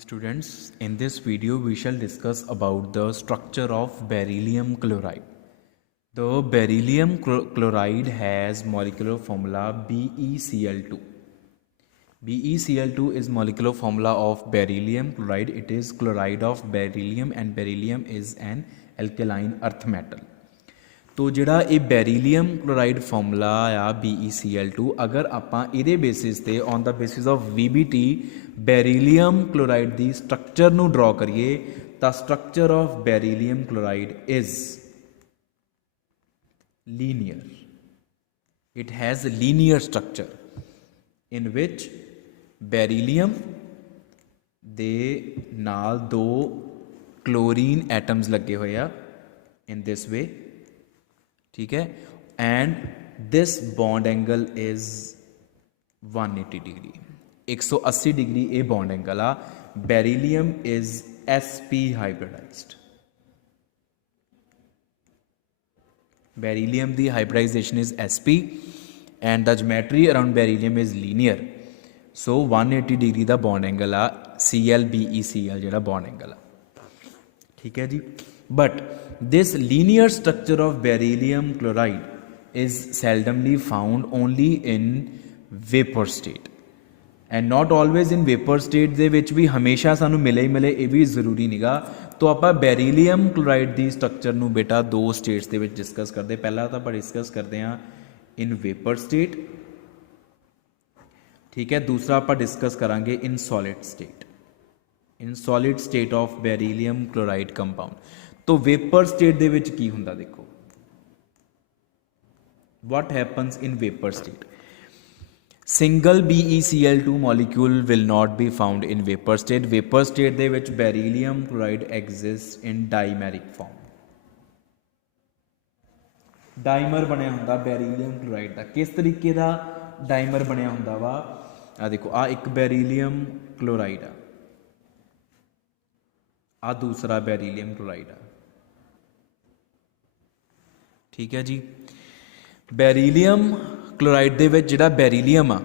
Students, in this video we shall discuss about the structure of beryllium chloride. The beryllium chloride has molecular formula BeCl2. BeCl2 is molecular formula of beryllium chloride. It is chloride of beryllium and beryllium is an alkaline earth metal. तो जिहड़ा ये beryllium chloride formula आ BeCl2 अगर आपां इहदे basis ते on the basis of VBT beryllium chloride the structure ਨੂੰ draw करिए ਤਾਂ structure of beryllium chloride is linear. It has a linear structure in which beryllium ਦੇ ਨਾਲ दो chlorine atoms ਲੱਗੇ ਹੋਏ ਆ in this way, ठीक है, and this bond angle is 180 degree 180 degree ये बॉन्ड एंगल आ. Beryllium is sp hybridised. Beryllium दी hybridisation is sp and the geometry around beryllium is linear. So 180 degree का bond angle आ ClBeCl जिहड़ा bond angle आ, ठीक है जी. But this linear structure of beryllium chloride is seldomly found only in vapor state and not always in vapor state ਦੇ ਵਿੱਚ ਵੀ ਹਮੇਸ਼ਾ ਸਾਨੂੰ ਮਿਲੇ ਹੀ ਮਿਲੇ ਇਹ ਵੀ ਜ਼ਰੂਰੀ ਨਹੀਂਗਾ. तो ਆਪਾਂ beryllium chloride ਦੀ ਸਟਰਕਚਰ ਨੂੰ ਬੇਟਾ ਦੋ ਸਟੇਟਸ ਦੇ ਵਿੱਚ ਡਿਸਕਸ ਕਰਦੇ. ਪਹਿਲਾਂ ਤਾਂ ਆਪਾਂ ਡਿਸਕਸ ਕਰਦੇ ਹਾਂ in vapor state, ठीक है. दूसरा ਆਪਾਂ ਡਿਸਕਸ ਕਰਾਂਗੇ in solid state, in solid state of beryllium chloride compound. तो वेपर स्टेट दे विच की हुंदा देखो, what happens in vapor state. Single BeCl2 molecule will not be found in vapor state. Vapor state they which beryllium chloride exists in dimeric form. Dimer बनया हुंदा beryllium chloride दा. किस तरीके दा डाइमर बनया हुंदा वा, आ देखो आ एक beryllium chloride आ दूसरा beryllium chloride आ, ठीक है जी. बेरीलियम क्लोराइड दे विच जिहड़ा बेरीलियम आ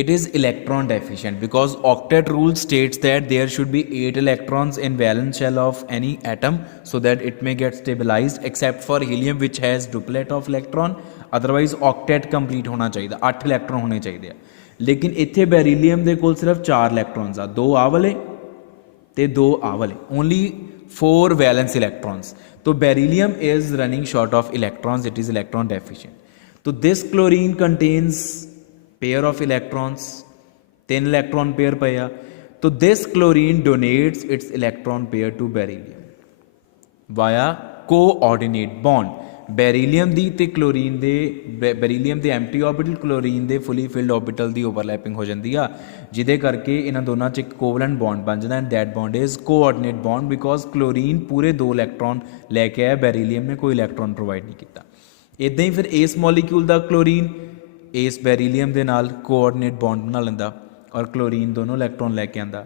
it is electron deficient because octet rule states that there should be 8 electrons in valence shell of any atom so that it may get stabilized except for helium which has duplet of electron. otherwise octet complete होना चाहिए, 8 electron होने चाहिए. लेकिन इत्थे beryllium दे कोल सिर्फ 4 electrons आ, 2 आ वाले ते 2 आ वाले, only 4 valence electrons. तो beryllium is running short of electrons, it is electron deficient. तो this chlorine contains pair of electrons, 10 electron pair पे आ. तो this chlorine donates its electron pair to beryllium via coordinate bond. beryllium ਦੀ ਤੇ chlorine ਦੇ beryllium ਦੇ empty orbital chlorine ਦੇ fully filled orbital ਦੀ overlapping ਹੋ ਜਾਂਦੀ ਆ, ਜਿਹਦੇ ਕਰਕੇ ਇਹਨਾਂ ਦੋਨਾਂ 'ਚ ਇੱਕ covalent bond ਬਣ ਜਾਂਦਾ. and that bond is coordinate bond because chlorine ਪੂਰੇ 2 ਇਲੈਕਟ੍ਰੋਨ ਲੈ ਕੇ ਆਇਆ, beryllium ਨੇ ਕੋਈ ਇਲੈਕਟ੍ਰੋਨ ਪ੍ਰੋਵਾਈਡ ਨਹੀਂ ਕੀਤਾ. ਇੱਦਾਂ ਹੀ ਫਿਰ ਇਸ ਮੋਲੀਕਿਊਲ ਦਾ chlorine ਇਸ beryllium ਦੇ ਨਾਲ coordinate bond ਬਣਾ ਲੈਂਦਾ ਔਰ chlorine ਦੋਨੋਂ ਇਲੈਕਟ੍ਰੋਨ ਲੈ ਕੇ ਆਂਦਾ.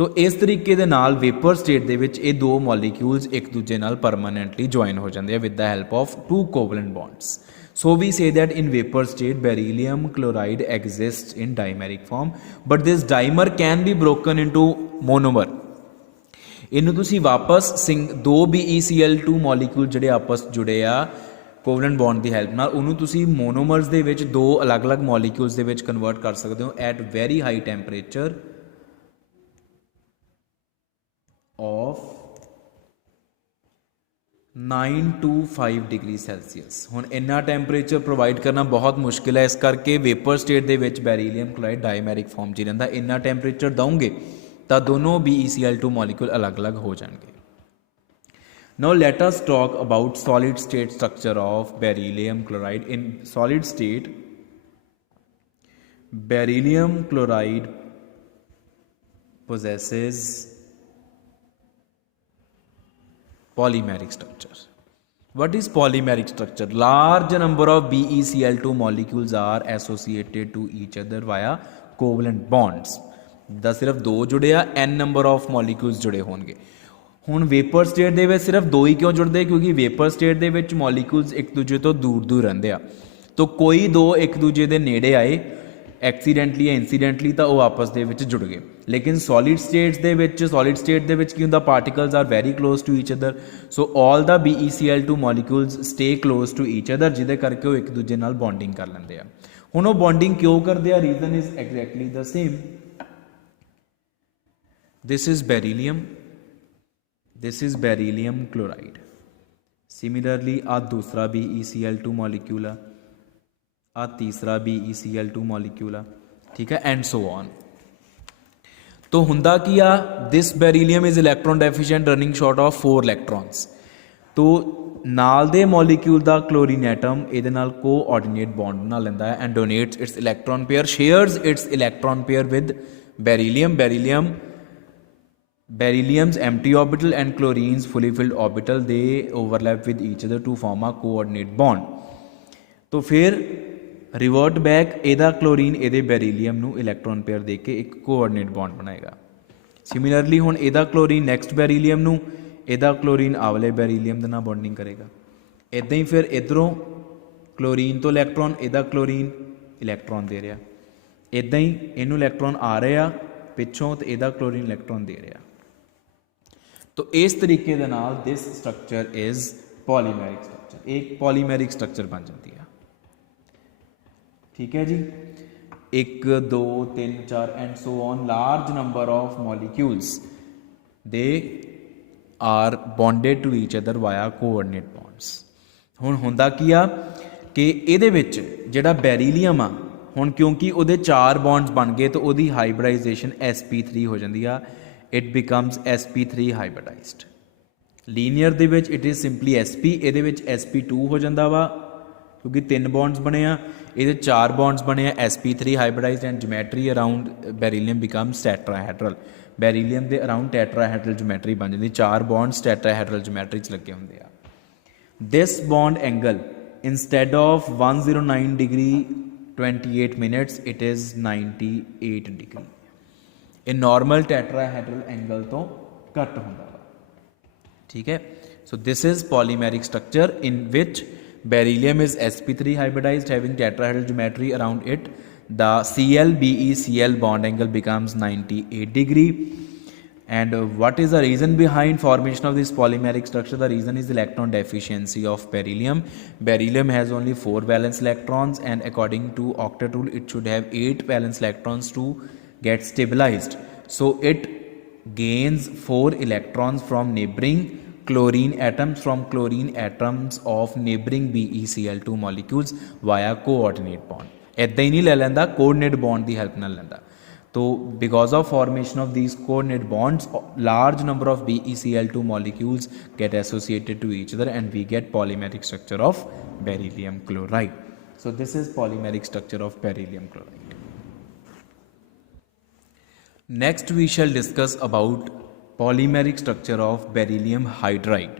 तो इस तरीके दे नाल वेपर स्टेट दे विच ये दो मॉलिक्यूल्स एक दूजे नाल परमानेंटली ज्वाइन हो जाते हैं with the help of 2 covalent bonds. So we say that in vapour state beryllium chloride exist in dimeric form but this dimer can be broken into monomer. इनू तुसी वापस दो BeCl2 मॉलिक्यूल जिहड़े आपस जुड़े आ कोवलेंट बॉन्ड की help नाल उन्होंने तुसी मोनोमर्स दे विच दो अलग अलग मॉलिक्यूल्स दे विच कन्वर्ट कर सकते हो at very high temperature of 9 to 5 degree celsius. हुण इन्ना टैंपरेचर प्रोवाइड करना बहुत मुश्किल है, इस करके वेपर स्टेट दे विच बेरीलियम क्लोराइड डाइमेरिक फॉर्म 'च रहिंदा. इन्ना टैंपरेचर दोगे तो दोनों BeCl2 मॉलिक्यूल अलग अलग हो जाएंगे. Now let us talk about solid state structure of beryllium chloride. In solid state beryllium chloride possesses polymeric structure. What is polymeric structure? Large number of BeCl2 molecules are associated to each other via covalent bonds. दा सिर्फ 2 जुड़े आ, n number of molecules जुड़े होंगे. हुण vapour state दे विच सिर्फ 2 ही क्यों जुड़ते? क्योंकि वेपर स्टेट दे विच molecules एक दूजे तो दूर दूर रहंदे आ. तो कोई 2 एक दूजे दे नेड़े आए एक्सीडेंटली या इंसीडेंटली तो वो आपस दे विच जुड़ गए। लेकिन सॉलिड स्टेट दे विच की हुंदा, particles are very close to each other, so all the BeCl2 molecules stay close to each other, जिहदे करके वो एक दूजे नाल बॉन्डिंग कर लैंदे आ। हुण वो बॉन्डिंग क्यों करते हैं? Reason is exactly the same. This is beryllium chloride. Similarly आ दूसरा BeCl2 मॉलिक्यूल आ तीसरा BeCl2 मॉलिक्यूल आ, ठीक है, एंड सो ऑन। तो हुंदा की आ, this beryllium is electron deficient running short of 4 electrons. तो नाल दे मॉलिक्यूल दा क्लोरीन एटम इहदे नाल कोऑर्डिनेट बॉन्ड बना लैंदा है and donates its electron pair, shares its electron pair with Beryllium's empty orbital and chlorine's fully filled orbital, they overlap with each other to form a coordinate bond. तो फिर revert back एदा chlorine एदे beryllium नू electron pair दे के एक coordinate bond बनाएगा। Similarly हुण एदा क्लोरीन नैक्सट बेरीलियम नू एदा क्लोरीन आवले बेरीलियम दे नाल बॉन्डिंग करेगा। इदां ही फिर इधरों क्लोरीन तो इलैक्ट्रॉन, एदा क्लोरीन इलैक्ट्रॉन दे रहा, इदां ही इनू इलैक्ट्रॉन आ रहे आ पिछों तो एदा क्लोरीन इलैक्ट्रॉन दे रहा। तो इस तरीके दे नाल this structure is polymeric structure, एक पॉलीमेरिक स्ट्रक्चर बन जाती है। ठीक है जी, 1 2 3 4 and so on, large number of molecules they are bonded to each other via coordinate bonds. हुण हुंदा की आ कि इहदे विच जिहड़ा बेरीलियम आ, हुण क्योंकि उहदे 4 बॉन्ड्स बन गए तो उहदी हाइब्रिडाइजेशन sp3 हो जाती आ, it becomes sp3 hybridized। Linear they which it is simply sp, इहदे विच sp2 हो जाता वा क्योंकि 3 बॉन्ड्स बने आ, इहदे 4 बॉन्ड्स बने आ, sp3 hybridized and geometry around beryllium becomes tetrahedral. Beryllium दे अराउंड टेट्राहेड्रल ज्योमेट्री बन जाती, 4 बॉन्ड्स टेट्राहेड्रल ज्योमेट्री च लगे होंदे आ। This bond angle instead of 109 degree 28 minutes it is 98 degree. ਇਹ नॉर्मल टैट्राहेड्रल एंगल तो घट होंदा वा। ठीक है, so this is polymeric structure in which beryllium is sp3 hybridized having tetrahedral geometry around it. The Cl-BeCl bond angle becomes 98 degree. And what is the reason behind formation of this polymeric structure? The reason is electron deficiency of beryllium. Beryllium has only 4 valence electrons and according to octet rule it should have 8 valence electrons to get stabilized. So it gains 4 electrons from neighboring chlorine atoms of neighboring BeCl2 molecules via coordinate bond. इदां ही नहीं ले लैंदा, coordinate bond की help नाल लैंदा। तो because of formation of these coordinate bonds, large number of BeCl2 molecules get associated to each other and we get polymeric structure of beryllium chloride. So this is polymeric structure of beryllium chloride. Next we shall discuss about polymeric structure of beryllium hydride.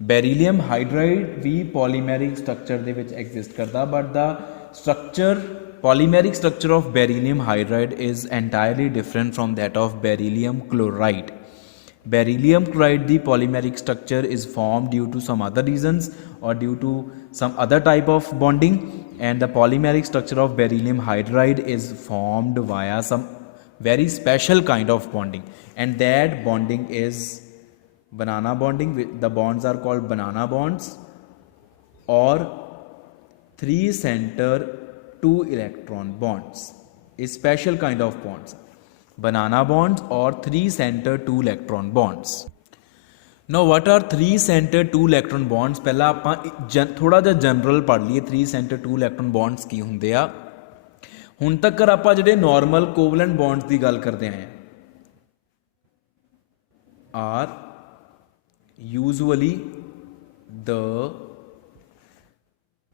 Beryllium hydride भी polymeric structure दे विच exist करता, but the polymeric structure of beryllium hydride is entirely different from that of beryllium chloride. Beryllium chloride the polymeric structure is formed due to some other reasons or due to some other type of bonding, and the polymeric structure of beryllium hydride is formed via some very special kind of bonding, and that bonding is banana bonding. The bonds are called banana bonds or 3 center 2 electron bonds. A special kind of bonds, banana bonds or 3 center 2 electron bonds. Now what are 3 center 2 electron bonds? पहला आपां थोड़ा जिहा general पढ़ लईए 3 center 2 electron bonds की हुंदे आ। हुण तक आप जिहड़े नॉर्मल कोवलेंट बॉन्ड्स की गल करते हैं are usually the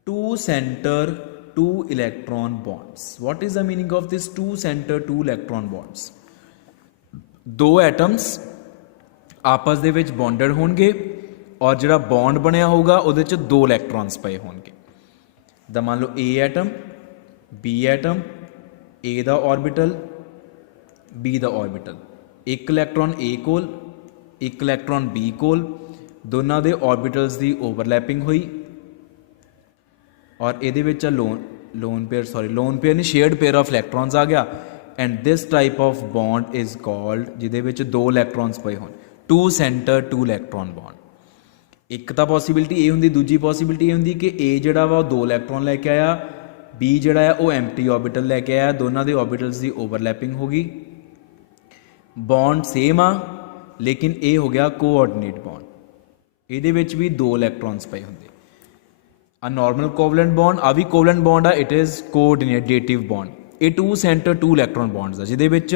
2 center 2 electron bonds. What is the meaning of this 2 center 2 electron bonds? 2 atoms आपस दे विच बॉन्डेड होणगे और जिहड़ा बॉन्ड बनिया होगा उहदे च 2 इलैक्ट्रॉन्स पए होणगे। द मान लो A atom B atom, A दा ऑर्बिटल B दा ऑर्बिटल, एक इलैक्ट्रॉन A कोल एक इलैक्ट्रॉन B कोल, दोनों दे ऑर्बिटल्स दी ओवरलैपिंग हुई और इहदे विच लोन लोन पेयर नहीं, शेयर्ड पेयर ऑफ इलैक्ट्रॉन्स आ गया। And this type of bond is called जिहदे विच 2 इलैक्ट्रॉन्स पए होण, 2 सेंटर 2 इलैक्ट्रॉन बॉन्ड। एक तो पॉसीबिलिटी ये होंगी, दूजी पॉसीबिलिटी ये होंगी कि ए जिहड़ा वा 2 इलैक्ट्रॉन लैके आया, बी जिहड़ा है वो एम्प्टी ऑर्बिटल लैके आया, दोनों के ऑर्बिटल्स की ओवरलैपिंग हो गई, बॉन्ड सेम आ, लेकिन ये हो गया कोऑर्डिनेट बॉन्ड, ये भी 2 इलैक्ट्रॉन्स पे होंगे। आ नॉर्मल कोवलेंट बॉन्ड, आ भी कोवलेंट बॉन्ड आ, इट इज़ कोऑर्डिनेटिव बॉन्ड। ये 2 सेंटर 2 इलैक्ट्रॉन बॉन्ड्स आ, जिहदे विच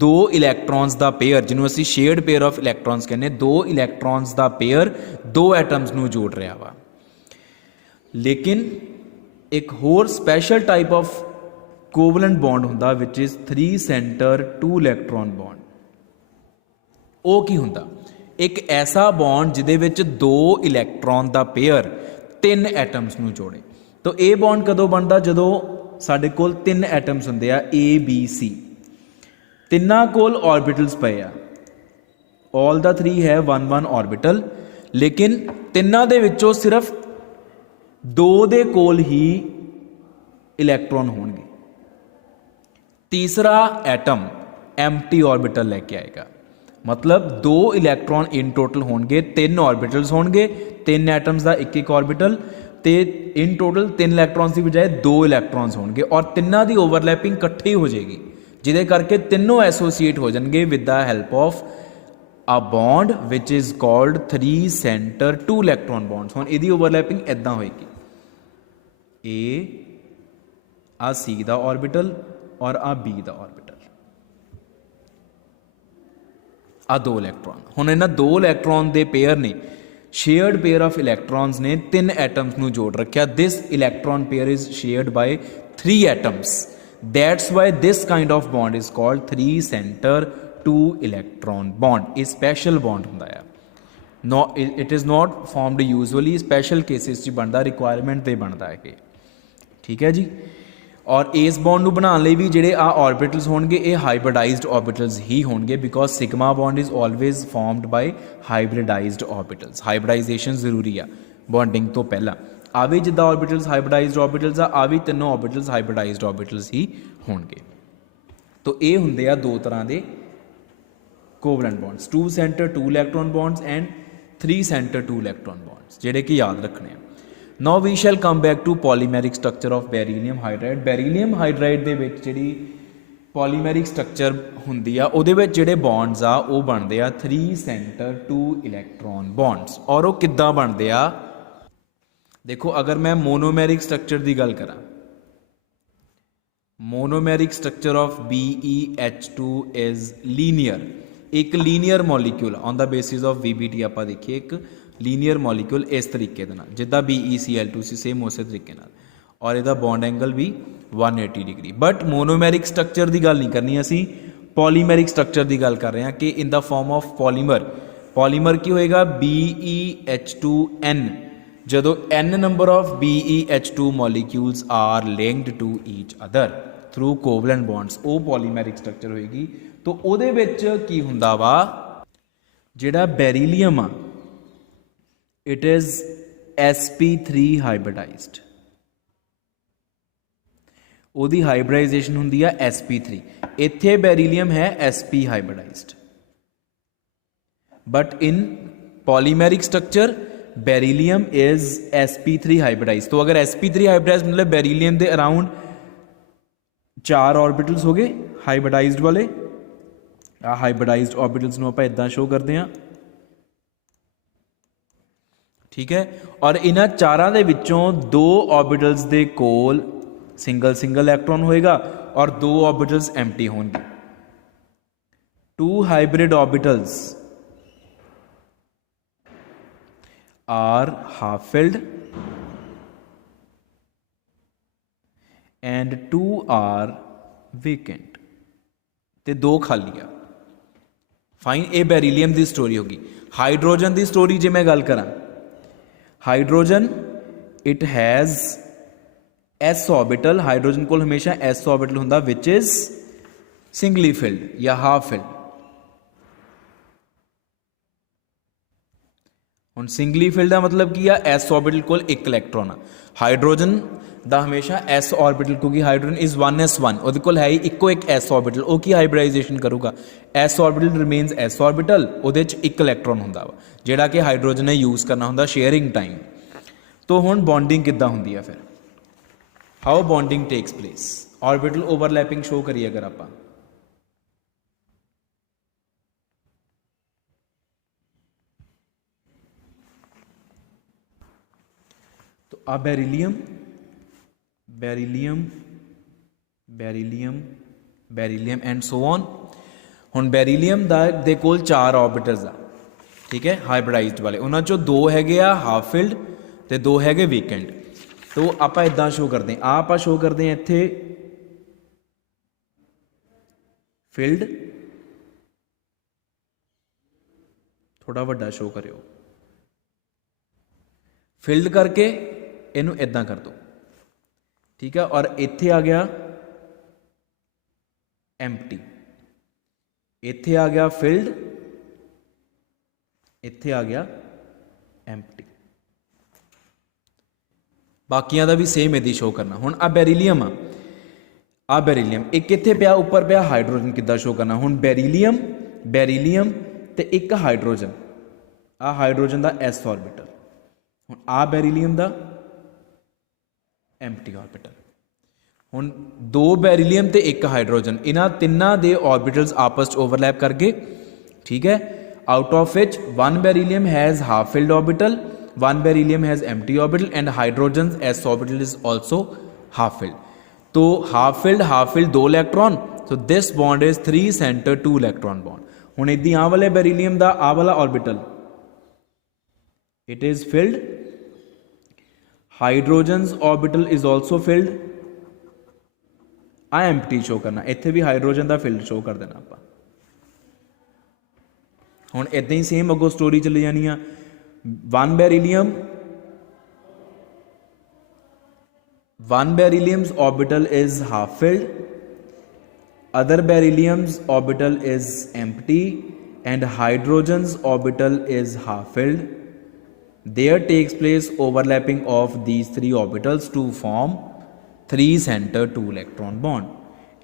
2 इलैक्ट्रॉन्स का पेयर, जिन्होंने असीं शेयर्ड पेयर ऑफ इलैक्ट्रॉन्स कहने, 2 इलैक्ट्रॉन्स का पेयर 2 एटम्स नूं जोड़ रहा वा। लेकिन एक होर special type of covalent bond हुंदा which is 3 centre 2 electron bond. वो की हुंदा? एक ऐसा बॉन्ड जिहदे विच 2 इलैक्ट्रॉन का पेयर 3 एटम्स नूं जोड़े। तो ये बॉन्ड कदों बनता? जदों साडे कोल 3 एटम्स हुंदे आ, ए बी सी, तिन्नां कोल ऑर्बिटल्स पे आ, ऑल द 3 है 1-1 ऑर्बिटल, लेकिन तिन्नां दे विचों सिर्फ 2 दे कोल ही इलैक्ट्रॉन होणगे, तीसरा एटम एम्प्टी ऑर्बिटल लैके आएगा। मतलब 2 इलैक्ट्रॉन इन टोटल होणगे, 3 ऑर्बिटल्स होणगे, 3 एटम्स का एक ऑर्बिटल, तो इन टोटल 3 इलैक्ट्रॉन्स की बजाय 2 इलैक्ट्रॉन्स होणगे, और तिन्नां दी ओवरलैपिंग इकट्ठी हो जाएगी, जिहदे करके तीनों एसोसीएट हो जाएंगे with the help of a bond which is called 3 centre 2 electron bonds. हुण इहदी ओवरलैपिंग इदां होएगी, ए आ सी दा ऑर्बिटल और आ बी दा ऑर्बिटल, आ 2 इलैक्ट्रॉन। हुण इन्हां 2 इलैक्ट्रॉन दे पेयर ने, शेयर्ड पेयर ऑफ इलैक्ट्रॉन्स ने 3 एटम्स नूं जोड़ रखा। This electron pair is shared by 3 atoms, that's why this kind of bond is called 3 centre 2 electron bond. ये स्पैशल बॉन्ड हुंदा है, no it is not formed usually, special cases च बनता, requirement ते बनता है। ठीक है जी। और इस बॉन्ड को बनाने लिए भी ਜਿਹੜੇ आ ऑर्बिटल्स होंगे, ये हाइब्रिडाइज्ड ऑर्बिटल्स ही होंगे, because sigma bond is always formed by hybridised orbitals. Hybridisation जरूरी आ बॉन्डिंग तो पहला। आ भी जिदा ऑर्बिटल्स हाइब्रिडाइज्ड ऑर्बिटल्स आ भी तीनों ऑर्बिटल्स हाइब्रिडाइज्ड ऑर्बिटल्स ही होंगे। तो ये होंगे 2 तरह के covalent bonds, 2 centre 2 electron bonds and 3 centre 2 electron bonds, जिहड़े कि याद रखने हैं। Now we shall come back to polymeric structure of beryllium hydride. Beryllium hydride ਦੇ ਵਿੱਚ ਜਿਹੜੀ polymeric structure ਹੁੰਦੀ ਆ, ਉਹਦੇ ਵਿੱਚ ਜਿਹੜੇ bonds ਆ ਉਹ ਬਣਦੇ ਆ 3 center 2 electron bonds। ਔਰ ਉਹ ਕਿੱਦਾਂ ਬਣਦੇ ਆ? ਦੇਖੋ, ਅਗਰ ਮੈਂ monomeric structure ਦੀ ਗੱਲ ਕਰਾਂ, monomeric structure of BeH2 is linear। एक linear molecule on the basis of VBT ਆਪਾਂ ਦੇਖੀਏ, एक ਲੀਨੀਅਰ ਮੋਲੀਕਿਊਲ ਇਸ ਤਰੀਕੇ ਦੇ ਨਾਲ, ਜਿੱਦਾਂ BeCl2 ਸੀ, ਸੇਮ ਉਸੇ ਤਰੀਕੇ ਨਾਲ, ਔਰ ਇਹਦਾ ਬੌਂਡ ਐਂਗਲ ਵੀ 180 ਡਿਗਰੀ। ਬਟ ਮੋਨੋਮੈਰਿਕ ਸਟਰਕਚਰ ਦੀ ਗੱਲ ਨਹੀਂ ਕਰਨੀ ਅਸੀਂ, ਪੋਲੀਮੈਰਿਕ ਸਟਰਕਚਰ ਦੀ ਗੱਲ ਕਰ ਰਹੇ ਹਾਂ ਕਿ in the form of polymer. Polymer ਕੀ ਹੋਏਗਾ? BeH2N। ਜਦੋਂ n number of BeH2 molecules are linked to each other through covalent bonds, ਉਹ ਪੋਲੀਮੈਰਿਕ ਸਟਰਕਚਰ ਹੋਏਗੀ। तो ਉਹਦੇ ਵਿੱਚ ਕੀ ਹੁੰਦਾ ਵਾ, ਜਿਹੜਾ ਬੈਰੀਲੀਅਮ ਆ, ਇਟ ਇਜ਼ sp3 ਹਾਈਬ੍ਰਿਡਾਈਜ਼ਡ, ਉਹਦੀ ਹਾਈਬ੍ਰਿਡਾਈਜੇਸ਼ਨ ਹੁੰਦੀ ਆ sp3। ਇੱਥੇ ਬੈਰੀਲੀਅਮ ਹੈ sp hybridized, but in polymeric structure beryllium is sp3 hybridize. तो अगर sp3 हाइब्रिडाइज मतलब बेरीलियम के अराउंड 4 ऑर्बिटल्स हो गए हाइब्रिडाइज्ड वाले। हाइब्रिडाइज्ड ऑर्बिटल्स ਨੂੰ ਆਪਾਂ ਇਦਾਂ ਸ਼ੋ ਕਰਦੇ ਹਾਂ, ठीक है। और इन्हां चारां दे विचों 2 ऑर्बिटल्स दे कोल सिंगल सिंगल इलेक्ट्रॉन होएगा और 2 ऑर्बिटल्स एम्प्टी होंगे। 2 hybrid orbitals are half filled and 2 are vacant, ते 2 खाली आ। फाइन, ये बेरीलियम की स्टोरी होगी। हाइड्रोजन की स्टोरी जे मैं गल करा, hydrogen it has s orbital. Hydrogen को हमेशा एस ऑर्बिटल होंदा विच इज सिंगली फिल्ड या हाफ फिल्ड। ਹੁਣ ਸਿੰਗਲੀ ਫਿਲਡ ਦਾ ਮਤਲਬ ਕੀ ਆ, ਐਸ ऑर्बिटल ਕੋਲ ਇੱਕ ਇਲੈਕਟ੍ਰੋਨ ਆ। ਹਾਈਡਰੋਜਨ ਦਾ ਹਮੇਸ਼ਾ ਐਸ ऑर्बिटल, ਕਿਉਂਕਿ ਹਾਈਡਰੋਜਨ ਇਜ਼ 1s1, ਉਹਦੇ ਕੋਲ ਹੈ ਹੀ ਇੱਕੋ ਇੱਕ ਐਸ ऑर्बिटल, ਉਹ ਕੀ ਹਾਈਬ੍ਰਿਡਾਈਜੇਸ਼ਨ ਕਰੂਗਾ, S orbital remains S orbital, ਉਹਦੇ 'ਚ ਇੱਕ ਇਲੈਕਟ੍ਰੋਨ ਹੁੰਦਾ ਵਾ ਜਿਹੜਾ ਕਿ ਹਾਈਡਰੋਜਨ ਨੇ ਯੂਜ਼ ਕਰਨਾ ਹੁੰਦਾ ਸ਼ੇਅਰਿੰਗ ਟਾਈਮ। ਤੋ ਹੁਣ ਬੌਂਡਿੰਗ ਕਿੱਦਾਂ ਹੁੰਦੀ ਆ ਫਿਰ, how bonding takes place, orbital overlapping show करिए अगर आप, तो आ beryllium beryllium beryllium beryllium and so on. हुण बेरिलियम दे कोल 4 ऑर्बिटल्स आ, ठीक है, हाइब्रिडाइज्ड वाले, उन्हां चों 2 हैगे आ हाफ फिल्ड ते 2 हैगे वीकेंड। तो आप इदां शो करते हैं, आप शो करते हैं इत्थे फिल्ड, थोड़ा वड्डा शो करियो, फिल्ड करके इनू इदां कर दो, ठीक है, और इत्थे आ गया एम्प्टी, इत्थे आ गया फिल्ड, इत्थे आ गया एम्प्टी। बाकियां दा भी सेम इदी शो करना। हुण आ बेरिलियम आ बेरिलियम एक इत्थे पिया उपर पिया, हाइड्रोजन किद्दां शो करना, हुण बेरिलियम बेरिलियम ते एक हाइड्रोजन, आ हाइड्रोजन दा एस ऑर्बिटल, हुण आ बेरिलियम दा एम्प्टी ऑर्बिटल। हुण 2 बेरिलियम ते एक हाइड्रोजन, इन्हां तिन्नां दे ऑर्बिटल्स आपस च ओवरलैप करके, ठीक है, out of which 1 beryllium has half filled orbital, 1 beryllium has empty orbital and hydrogen s orbital is also half filled. तो half filled 2 electron, so this bond is 3 centre 2 electron bond. हुण इदी आ वाले beryllium दा आ वाला orbital, it is filled, hydrogen orbital is also filled, आ empty show करना, इत्थे भी हाइड्रोजन दा फिल्ड शो कर देना आपां। हुण इदां ही सेम अगों स्टोरी चली जानी आ, 1 beryllium's orbital is half filled, other beryllium's orbital is empty and hydrogen's orbital is half filled. There takes place overlapping of these 3 orbitals to form 3 center 2 electron bond.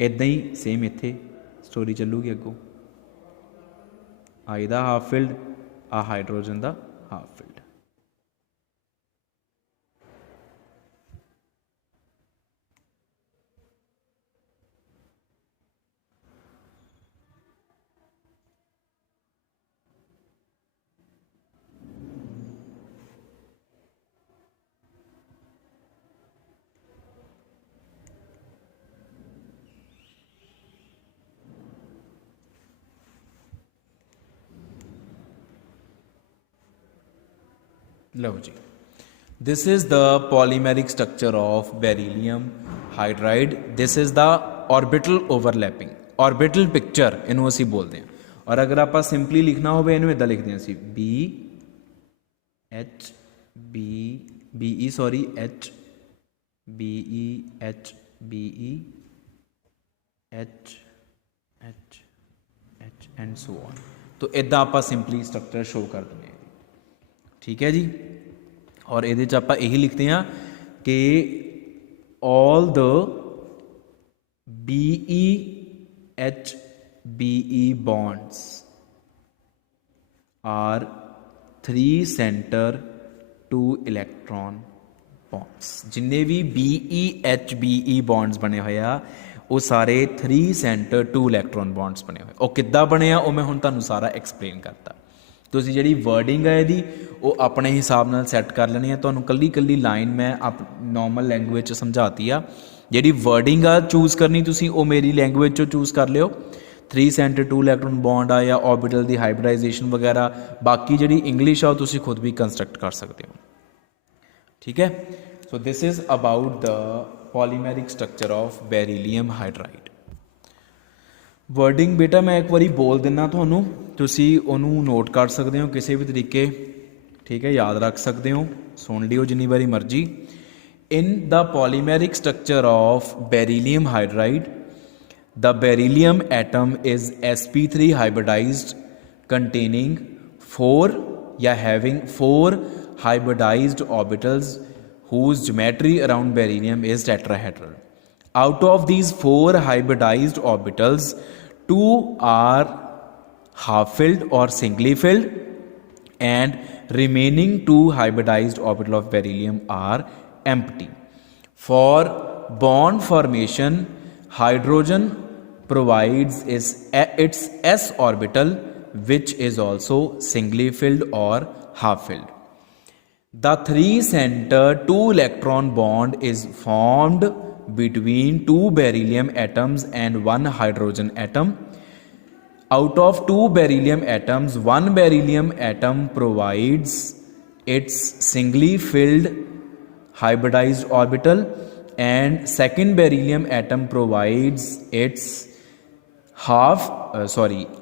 इदां ही same इत्थे story चलूगी अगों, आ इहदा half filled, आ hydrogen दा half filled. लो जी, this is the polymeric structure of beryllium hydride, this is the orbital overlapping, orbital picture इनू असी बोलते हैं। और अगर आप सिंपली लिखना हो इनू इदा लिखते हैं असी B H B E sorry H B E H B E H H H and so on. तो इदा आप सिंपली स्ट्रक्चर शो कर देंगे, ठीक है जी। और ये आप यही लिखते हैं कि all the B E H B E bonds are 3 centre 2 electron bonds. जिन्ने भी B E H B E bonds बने हुए आ वो सारे 3 सेंटर 2 इलैक्ट्रॉन बॉन्ड्स बने हुए। और किद्दां बने आ वो मैं हुण तुहानूं सारा एक्सप्लेन करता। तुसीं जिहड़ी वर्डिंग है इहदी वो अपने हिसाब नाल सैट कर लेनी है। तुहानूं कल्ली कल्ली लाइन मैं आप नॉर्मल लैंगुएज च समझाती आ। जिहड़ी वर्डिंग आ चूज़ करनी तुसीं वो मेरी लैंगुएज चो चूज़ कर लिओ। 3 सेंटर 2 इलैक्ट्रॉन बॉन्ड आ या ऑर्बिटल दी हाइब्रिडाइजेशन वगैरह, बाकी जिहड़ी इंग्लिश आ वो तुसीं खुद भी कंस्ट्रक्ट कर सकते हो, ठीक है। So this is about the polymeric structure of beryllium hydride. Wording बेटा मैं एक बारी बोल दिना तुहानूं, तुसीं उहनूं नोट कर सकते हो किसी भी तरीके, ठीक है, याद रख सकते हो, सुन लियो जिन्नी बारी मर्जी। In the polymeric structure of beryllium hydride the beryllium atom is sp3 hybridized containing 4 या having 4 hybridized orbitals whose geometry around beryllium is tetrahedral. Out of these 4 hybridized orbitals, 2 are half filled or singly filled, and remaining 2 hybridized orbitals of beryllium are empty. For bond formation, hydrogen provides its s orbital, which is also singly filled or half filled. The 3-center 2-electron bond is formed between 2 beryllium atoms and 1 hydrogen atom. Out of 2 beryllium atoms, 1 beryllium atom provides its singly filled hybridized orbital, and second beryllium atom provides its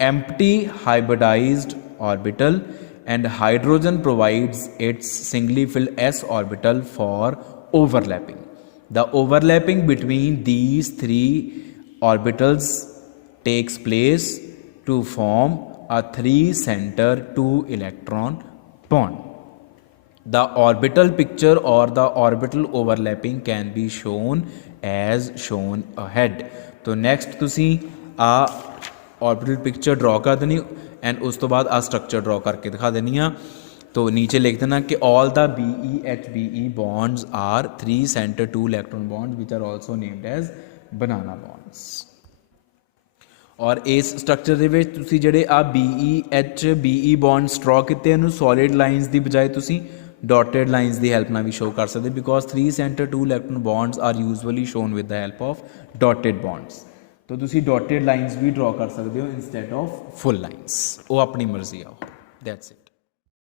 empty hybridized orbital, and hydrogen provides its singly filled s orbital for overlapping. The overlapping between these 3 orbitals takes place to form a 3-center 2-electron bond. The orbital picture or the orbital overlapping can be shown as shown ahead. तो next तुसी आ orbital picture draw कर देनी and उस तो बाद आ structure draw करके दिखा देनी आ. तो नीचे लिख देना कि all the BE bonds are 3-center 2-electron bonds which are also named as banana bonds. और इस स्ट्रक्चर ਦੇ ਵਿੱਚ ਤੁਸੀਂ ਜਿਹੜੇ ਆ BE bonds draw ਕੀਤੇ ਇਹਨੂੰ solid lines ਦੀ ਬਜਾਏ ਤੁਸੀਂ dotted lines ਦੀ help ਨਾਲ ਵੀ show ਕਰ ਸਕਦੇ, because 3-center 2-electron bonds are usually shown with the help of dotted bonds. तो तुसी डॉटेड लाइन्स भी ड्रॉ कर सकते हो इंस्टेड ऑफ फुल लाइन्स, वो अपनी मर्जी आओ. That's it.